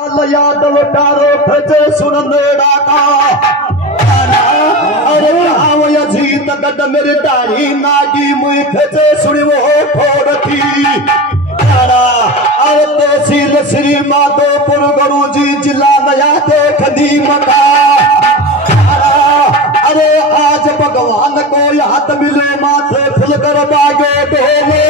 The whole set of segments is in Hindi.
यादव प्यारो खजे सुनंदेड़ा का अरे गाँव जीत गद मेरे डारी नागी मुई खजे सुनी वो खोड़ती अरे तहसील श्री माधोपुर गुरु जी जिला नया देखनी मका अरे आज भगवान को याद मिले माथे फुल कर बागे डोले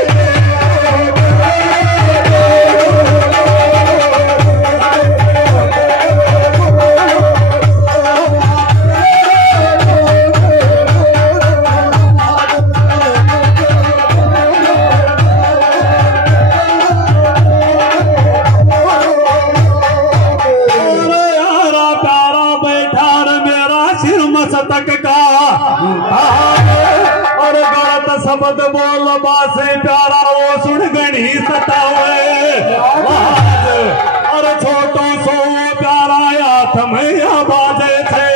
और गलत शब्द बोल बासे प्यारा वो सुन गणी सतावे और छोटो सो प्यारा याथ में बाजे थे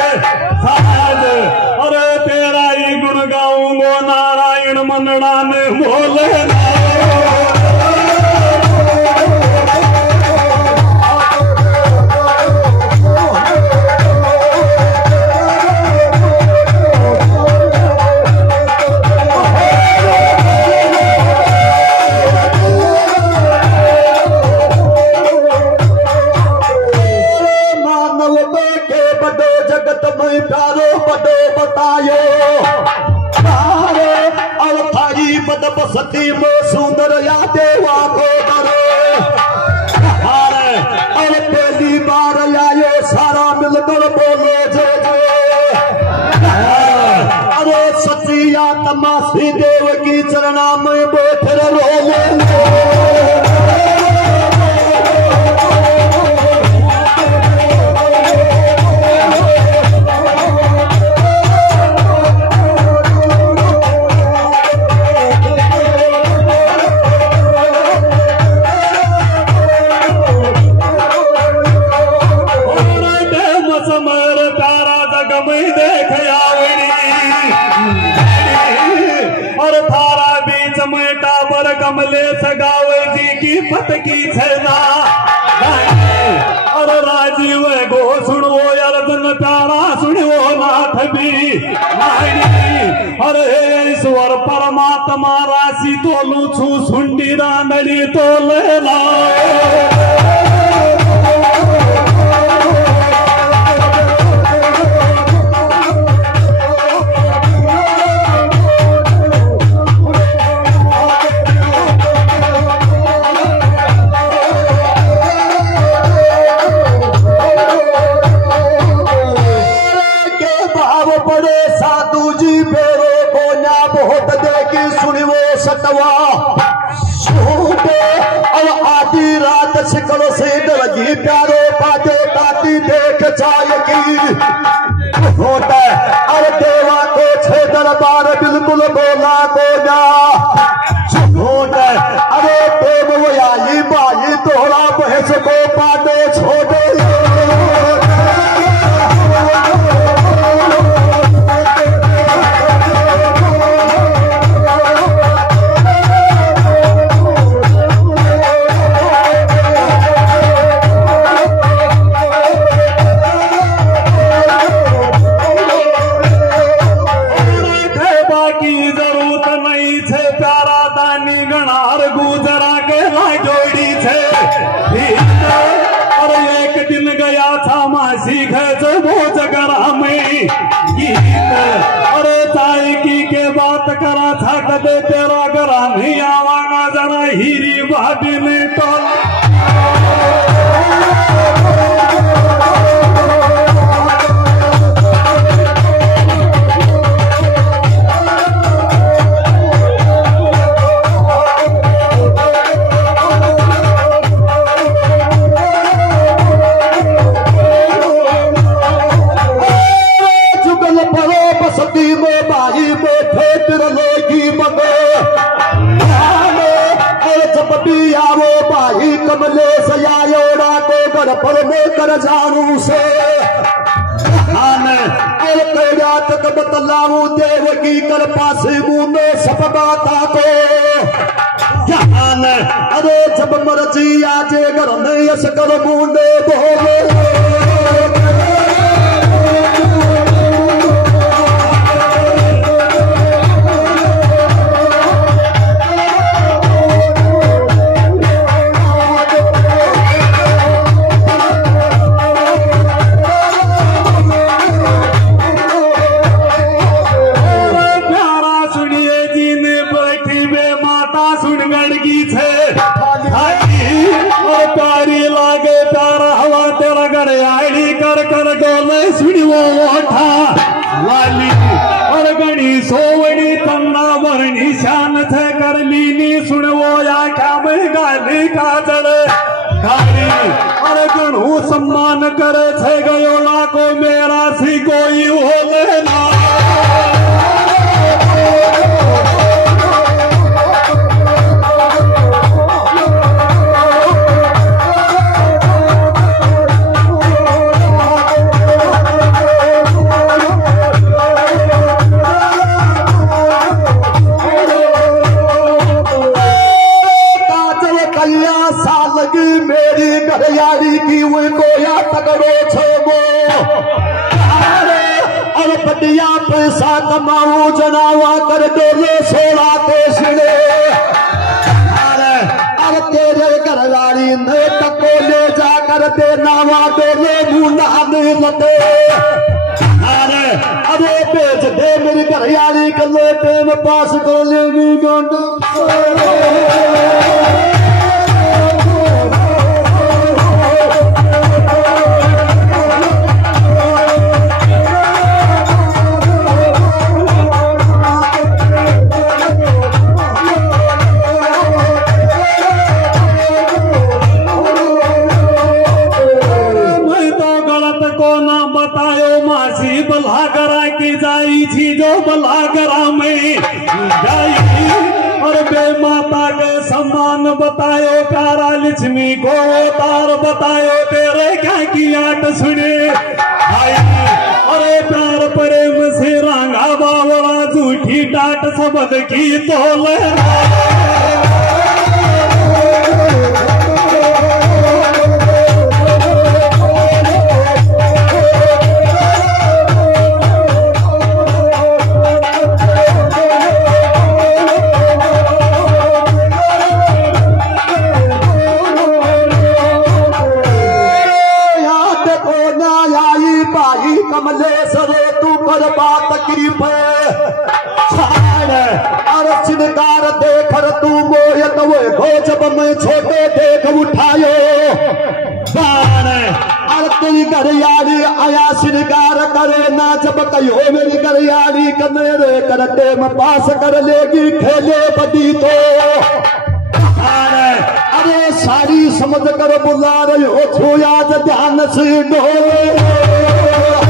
साज और तेरा ही गुण गाऊंगो नारायण मनड़ा ने बोले सती में सुंदर या देवा को करो और पहली बार आयो सारा मिलकर बोलो जो अरे सती आत्मा श्री देव की चरणा में बैठ रोले कमले सगावे जी की पत की छना और राजीव गो सुनो अर्जुन प्यारा सुनो नाथ भी और ईश्वर परमात्मा राशि तोलू छू सुंडी रांडली तोले ला आधी रात शिकल से लगी प्यारो पाते ताती देख जाएगी अरे देवा को छे दरबार बिल्कुल बोला को जा अरे प्रेम वो आई बाई तोड़ा बहस को पाते छोड़े अरे ताई के बात करा था कदे तेरा गरा नहीं आवागा जरा हीरी भाभी में तो कमले सयायोड़ा को गढ़ में कर जानू से तक बतलाऊ देव की कर पास मुंह में सब बाता को अरे जब मर्जी आजे घर नहीं यस कर मुंडे बोले सोवनी तन्ना भरनी शान थे कर लीनी सुनवो या क्या में गाली काजल गाली और गणु सम्मान करे थे गयो लाको मेरा सी कोई हो लेना यारी की वो कोया तगड़ो छोमो और पटिया पैसा कमाऊ जनावा कर डोले सोला के सिले अब तेरे घरवाली ने तको ले जाकर दे नावा डोले मुंडा नहीं लटे अरे बेच दे मेरी घरवाली के लोटे में पास डोले नहीं गोंड बलागरा में गाई और बे माता के सम्मान बतायो प्यारा लक्ष्मी को तार बतायो तेरे क्या की आट सुने आई अरे प्यार प्रेम से रांगा बावड़ा झूठी डांट शब्द की तो जब मैं छोटे देख उठायो तेरी घरियाली आया श्रृंगार करे ना जब कहो मेरी घरियाली कनेरे करते में पास कर लेगी खेले बदी तो अरे सारी समझ कर बुला रही हो छुया ध्यान से डोले